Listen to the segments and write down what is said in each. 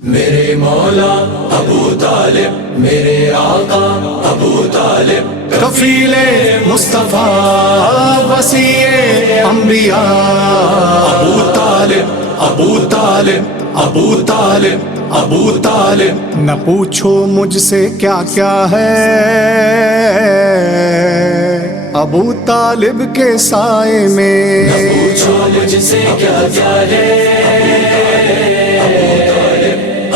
میرے مولا ابو طالب، میرے آقا ابو طالب، کفیل مصطفیٰ وسیع انبیاء، ابو طالب ابو طالب ابو طالب ابو طالب۔ نہ پوچھو مجھ سے کیا کیا ہے، ابو طالب کے سائے میں پوچھو مجھ سے کیا کیا ہے،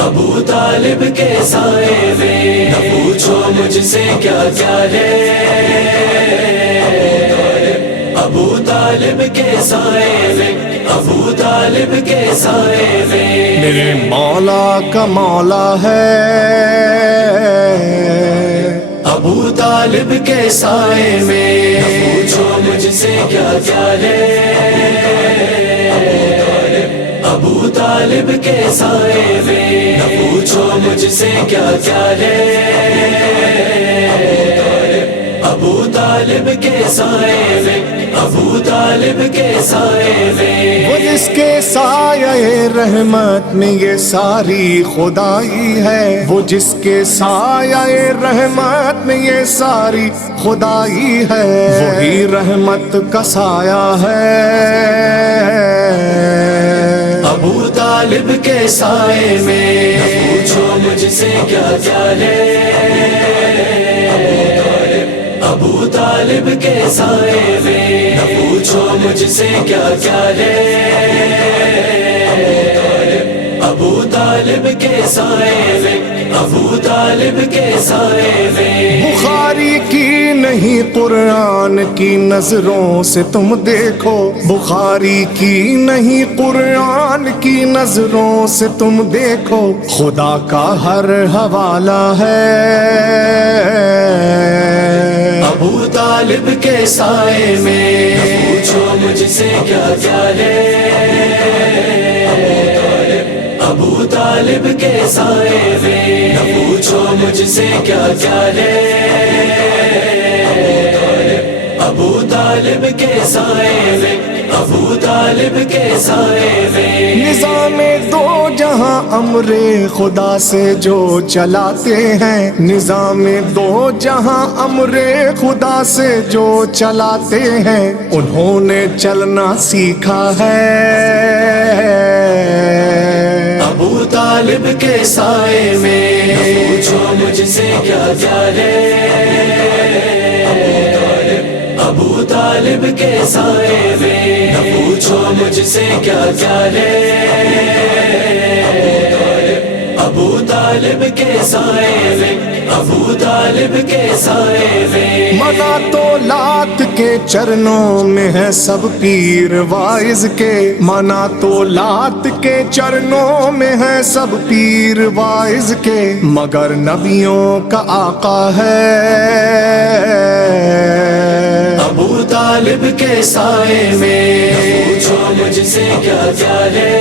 ابو طالب کے سائے میں۔ نہ پوچھو مجھ سے کیا کیا ہے، ابو طالب کے سائے میں، ابو طالب کے سائے میں۔ میرے مولا کا مولا ہے، ابو طالب کے سائے میں۔ نہ پوچھو مجھ سے کیا کیا ہے، ابو طالب کے سائے میں۔ نہ پوچھو مجھ سے کیا کیا ہے، ابو طالب کے سائے میں، ابو طالب کے سائے میں۔ وہ جس کے سایہ رحمت میں یہ ساری خدائی ہے، وہ جس کے سایہ رحمت میں یہ ساری خدائی ہے، وہی رحمت کا سایہ ہے، ابو طالب کے سائے میں۔ نہ پوچھو مجھ سے کیا کیا ہے، ابو طالب کے سائے میں۔ نہ پوچھو مجھ سے کیا کیا ہے، ابو طالب کے سائے میں، ابو طالب کے سائے میں۔ بخاری کی نہیں قرآن کی نظروں سے تم دیکھو، بخاری کی نہیں قرآن کی نظروں سے تم دیکھو، خدا کا ہر حوالہ ہے، ابو طالب کے سائے میں۔ نہ پوچھو مجھ سے کیا کیا ہے، ابو طالب کے سائے میں۔ نہ پوچھو مجھ سے کیا کیا ہے، ابو طالب کے سائے میں، ابو طالب کے سائے میں۔ نظام دو جہاں امر خدا سے جو چلاتے ہیں، نظام دو جہاں امر خدا سے جو چلاتے ہیں، انہوں نے چلنا سیکھا ہے، ابو طالب کے سائے میں۔ نہ پوچھو مجھ سے کیا کیا ہے، ابو طالب کے سائے میں۔ نہ پوچھو مجھ سے کیا کیا ہے، ابو طالب کے سائے میں، ابو طالب کے سائے میں۔ منا تو لات کے چرنوں میں ہے سب پیر وائز کے، منا تو لات کے چرنوں میں ہے سب پیر وائز کے، مگر نبیوں کا آقا ہے، ابو طالب کے سائے میں۔ نہ پوچھو مجھ سے کیا کیا ہے،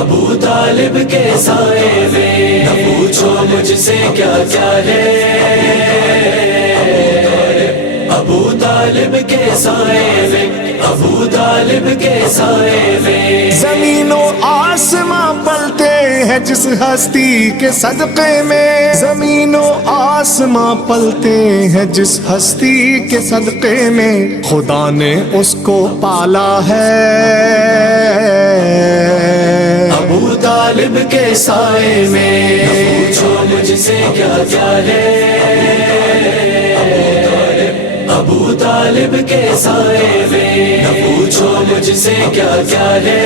ابو طالب کے سائے میں۔ نہ پوچھو مجھ سے کیا کیا ہے، ابو طالب کے سائے میں، ابو طالب کے سائے میں۔ زمین و آسماں پلتے ہیں جس ہستی کے صدقے میں، زمین و آسماں پلتے ہیں جس ہستی کے صدقے میں، خدا نے اس کو پالا ہے، ابو طالب کے سائے میں۔ نہ پوچھو مجھ سے کیا کیا ہے، ابو طالب کے سائے میں۔ نہ پوچھو مجھ سے کیا کیا ہے،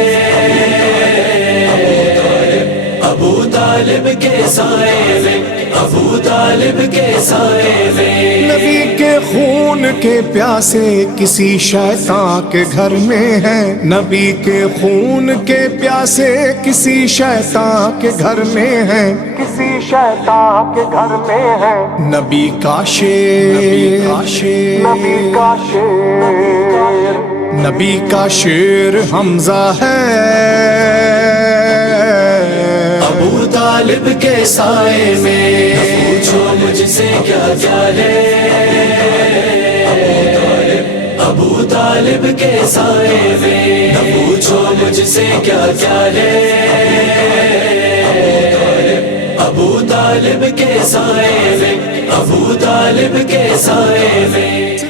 ابو طالب کے سائے میں، ابو طالب کے سائے میں۔ نبی کے خون کے پیاسے کسی شیطان کے گھر میں ہیں، نبی کے خون کے پیاسے کسی شیطان کے گھر میں ہیں، کسی شیطان کے گھر میں ہیں، نبی کا شیر، نبی کا شیر، نبی کا شیر حمزہ ہے، ابو طالب کے سائے میں۔ نہ پوچھو مجھ سے کیا کیا ہے، ابو طالب کے سائے میں۔ نہ پوچھو مجھ سے کیا کیا ہے، ابو طالب کے سائے میں، ابو طالب کے سائے میں